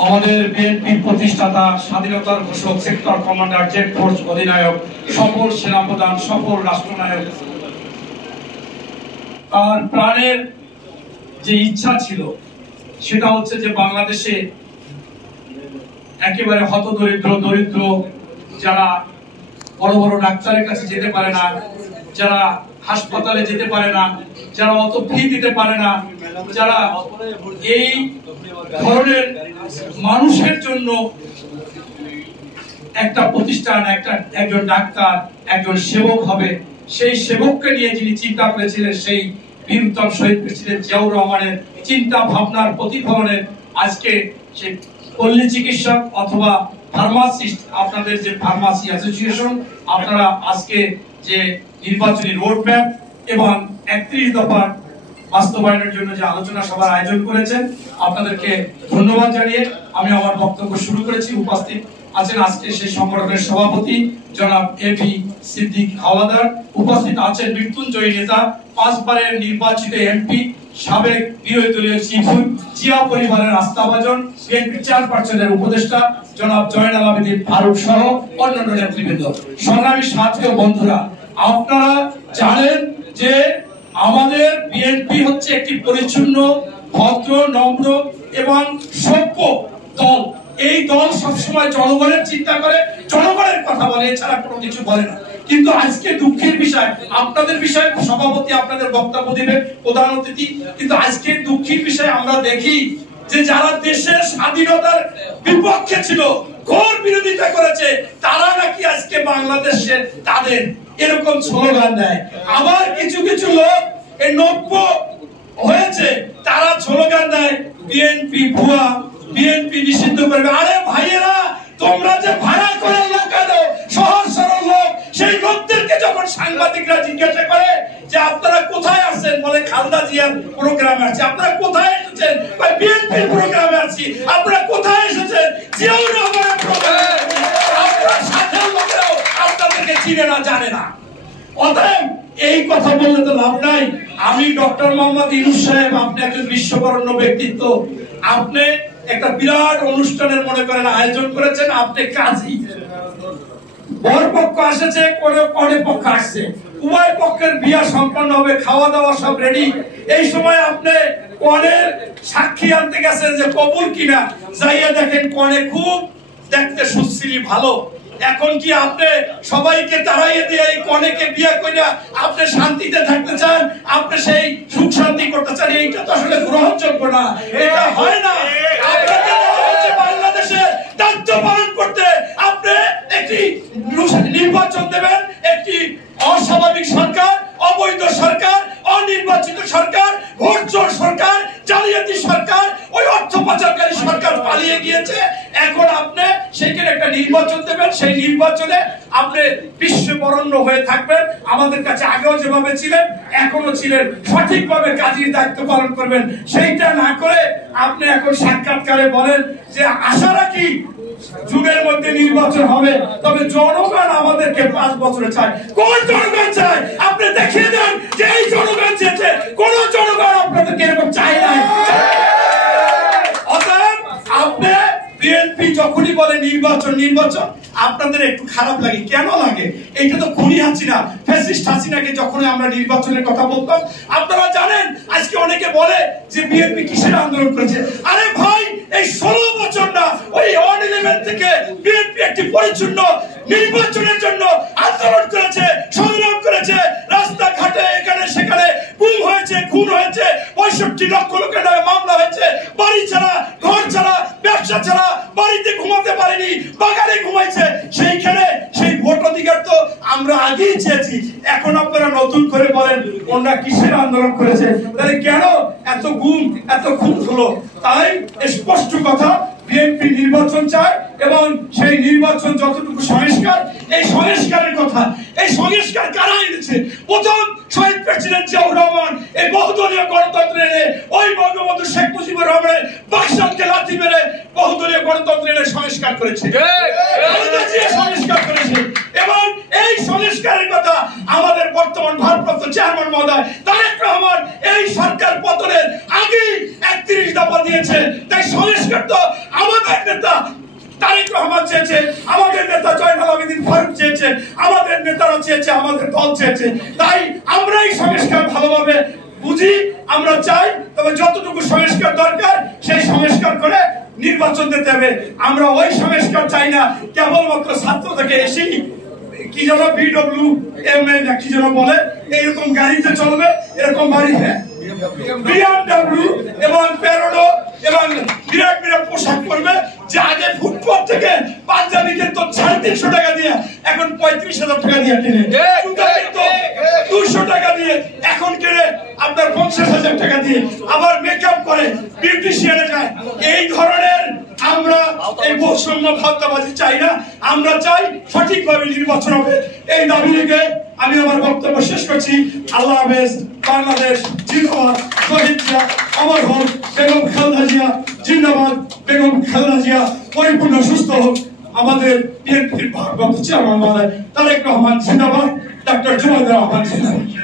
আমাদের বিএনপির প্রতিষ্ঠাতা, স্বাধীনতার ঘোষক, সেক্টর কমান্ডার, জেড ফোর্স অধিনায়ক, সফল সেনাপ্রধান, সফল রাষ্ট্রনায়ক, তার প্রাণের যে ইচ্ছা ছিল সেটা হচ্ছে যে বাংলাদেশে একেবারে দরিদ্র যারা বড় বড় ডাক্তারের কাছে যেতে পারে না, যারা হাসপাতালে যেতে পারে না, যারা অত ফি দিতে পারে না, যারা এই ধরনের মানুষের জন্য একটা প্রতিষ্ঠান, একজন ডাক্তার, একজন সেবক হবে, সেই সেবককে নিয়ে যিনি চিন্তা করেছিলেন, সেই বীরুত্তম শহীদ প্রেসিডেন্ট জিয়াউর রহমানের চিন্তা ভাবনার প্রতিফলনে আজকে সে পল্লী চিকিৎসক অথবা ফার্মাসিস্ট, আপনাদের যে ফার্মাসি অ্যাসোসিয়েশন, আপনারা আজকে যে নির্বাচনী রোডম্যাপ এবং 31 দফা বাস্তবায়নের জন্য যে আলোচনা সভার আয়োজন করেছেন, আপনাদেরকে ধন্যবাদ জানিয়ে আমি আমার বক্তব্য শুরু করেছি। উপস্থিত আছেন আজকে সেই সংগঠনের সভাপতি জনাব এপি সিদ্দিক হাওলাদার, উপস্থিত আছেন মৃত্যুঞ্জয়ী নেতা, 5 বারের নির্বাচিত এমপি, সাবেক বিরোধী দলীয় চিফ হুইপ, জিয়া পরিবারের আস্থাভাজন, বিএনপি চেয়ারপারসনের উপদেষ্টা জনাব জয়নাল আবেদীন ফারুক সহ অন্যান্য নেতৃবৃন্দ, সংগ্রামী সাথী ও বন্ধুরা, আপনারা জানেন যে আমাদের বিএনপি হচ্ছে একটি পরিচ্ছন্ন, ভদ্র, নম্র এবং সভ্য দল। এই দল সবসময় জনগণের চিন্তা করে, জনগণের কথা বলে, এছাড়া কোনো কিছু বলে না। কিন্তু আজকে দুঃখের বিষয়, আপনাদের বিষয়ে সভাপতি আপনাদের বক্তব্য দিবে, প্রধান অতিথি, কিন্তু আজকে দুঃখের বিষয় আমরা দেখি যে যারা দেশের স্বাধীনতার বিপক্ষে ছিল, ঘোর বিরোধিতা করেছে, তারা নাকি আজকে বাংলাদেশে তাদের এরকম স্লোগান দেয়। আবার কিছু কিছু লোক এই নব্য হয়েছে, তারা স্লোগান দেয় বিএনপি ভুয়া, বিএনপি নিষিদ্ধ করবে। আরে ভাইয়েরা, তোমরা যে ভাড়া করে লোক আনো, সহজ সরল লোক, সেই লোকদেরকে যখন সাংবাদিকরা জিজ্ঞাসা করে যে আপনারা কোথায় আসছেন, বলে খালেদা জিয়ার প্রোগ্রামে আসছি। আপনারা কোথায় এসেছেন? ভাই বিএনপির প্রোগ্রামে আসছি। আপনারা কোথায় এসেছেন? জিয়াউর রহমানের প্রোগ্রামে। আপনারা সাধারণ লোকেরাও আপনাদেরকে চিনে না, জানে না। অতএব এই কথা বললে তো লাভ নাই। আমি ডক্টর মোহাম্মদ ইউনূস সাহেব, আপনি একজন বিশ্ববরণ্য ব্যক্তিত্ব, আপনি একটা বিরাট অনুষ্ঠানের মনে করেন আয়োজন করেছেন। আপনি কাজী, বর পক্ষ আসেছে, কনে পক্ষ আসছে, উভয় পক্ষের বিয়া সম্পন্ন হবে, খাওয়া দাওয়া সব রেডি। এই সময় আপনি কনের সাক্ষী আনতে গেছেন যে কবুল কিনা, যাইয়া দেখেন কনে খুব দেখতে সুশ্রী, ভালো। এখন কি আপনি সবাইকে তাড়াইয়ে দিয়ে এই কনেকে বিয়ে কইরা আপনি শান্তিতে থাকতে চান? আপনি সেই সুখ শান্তি করতে চান? এইটা তো আসলে গ্রহণযোগ্য না, এটা হয় না। আপনাকে হচ্ছে বাংলাদেশে দায়িত্ব পালন করতে আপনি একটি নির্বাচন দেবেন, একটি অস্বাভাবিক সরকার, অবৈধ সরকার, অনির্বাচিত সরকার, ভোটচোর সরকার, জালিয়াতি সরকার, ওই অর্থ পাচারকারী সরকার পালিয়ে গিয়েছে। এখন আপনি সেখানে একটা নির্বাচন দেবেন, সেই নির্বাচনে আপনি বিশ্ববরণ্য হয়ে থাকবেন। আমাদের কাছে আগেও যেভাবে ছিলেন, এখনো ছিলেন, সঠিকভাবে কাজের দায়িত্ব পালন করবেন। সেইটা না করে আপনি এখন সাক্ষাৎকারে বলেন যে আশা রাখি যুগের মধ্যে নির্বাচন হবে, তবে জনগণ আমাদেরকে 5 বছরে চায়। কোন জনগণ চায়? আপনি দেখিয়ে দেন যে এই জনগণ চেয়েছে। কোন জনগণ আপনাদেরকে এরকম চায় না। অতএব আপনি বিএনপি যখনই বলে নির্বাচন নির্বাচন, আপনাদের একটু খারাপ লাগে। কেন লাগে? এইটা তো খুনি হাসিনা, ফ্যাসিস্ট হাসিনাকে যখন আমরা নির্বাচনের কথা বলতাম, আপনারা জানেন আজকে অনেকে বলে যে বিএনপি কিসের আন্দোলন করেছে। আরে ভাই, এই 16 বছর না, ওই 111 থেকে বিএনপি একটি পরিচ্ছন্ন নির্বাচনের জন্য আন্দোলন করেছে, সংগ্রাম করেছে। রাস্তাঘাটে এখানে সেখানে গুম হয়েছে, খুন হয়েছে, 65 লক্ষ লোকের নামে মামলা হয়েছে। বাড়ি ছাড়া, ঘর ছাড়া, ব্যবসা ছাড়া, বাড়িতে ঘুমাতে পারেনি, বাগানে ঘুমাইছে। সেইখানে সেই ভোট অধিকার তো আমরা আগেই চেয়েছি। এখন আপনারা নতুন করে বলেন ওনারা কিসের আন্দোলন করেছে। তাহলে কেন এত গুম, এত খুন হলো? তাই স্পষ্ট কথা, বিএনপি নির্বাচন চায় এবং সেই নির্বাচন যতটুকু সংস্কার, এই সংস্কারের কথা, এই সংস্কার কারা এনেছে? প্রথম শহীদ প্রেসিডেন্ট জিয়াউর রহমান এই বহুদলীয় গণতন্ত্র এনে, ওই বঙ্গবন্ধু শেখ মুজিবুর রহমানের বাকশালকে লাথি মেরে বহুদলীয় গণতন্ত্র এনে সংস্কার করেছে, সংস্কার করেছে। এবং এই সংস্কারের কথা আমাদের বর্তমান ভারপ্রাপ্ত চেয়ারম্যান মহোদয় তারেক রহমান এই সরকার পতনের আগে 31 দফা দিয়েছে। তাই সংস্কার তো আমাদের নেতা তারেক রহমান চেয়েছে, আমাদের নেতা জয়নাল আবেদীন ফারুক চেয়েছে, আমাদের নেতারা চেয়েছে, আমাদের দল চেয়েছে। তাই আমরা এই সংস্কার ভালোভাবে বুঝি, আমরা চাই, তবে যতটুকু সংস্কার দরকার সেই সংস্কার করে নির্বাচন দিতে হবে। আমরা ওই সংস্কার চাই না কেবলমাত্র ছাত্র থেকে এসেই কি যেন BWM না কি যেন বলে এইরকম গাড়িতে চলবে, এরকম গাড়িতে BMW এবং প্যারোডো এবং বিরাট বিরাট পোশাক পরবে, যে আগে ফুটপাত থেকে পাঞ্জাবি কিন্তু 350 টাকা দিয়ে এখন 35,000 টাকা দিয়ে কিনে, 200 টাকা দিয়ে এখন কিনে আপনার 50,000 টাকা দিয়ে, আবার মেকআপ করে বিউটিশিয়ানে যায়। এই ধরনের আমরা এই বৈষম্য ভাবনাবাজি চাই না। আমরা চাই সঠিকভাবে নির্বাচন হবে। এই দাবি রেখে আমি আমার বক্তব্য শেষ করছি। আল্লাহ হাফেজ। বাংলাদেশ জিন্দাবাদ। শহীদ জিয়া অমর হোক। বেগম খালেদা জিয়া জিন্দাবাদ। বেগম খালেদা জিয়া পরিপূর্ণ সুস্থ হোক। আমাদের বিএনপির ভারপ্রাপ্ত চেয়ারম্যান তারেক রহমান জিন্দাবাদ। ডক্টর জুবাইর রহমান জিন্দাবাদ।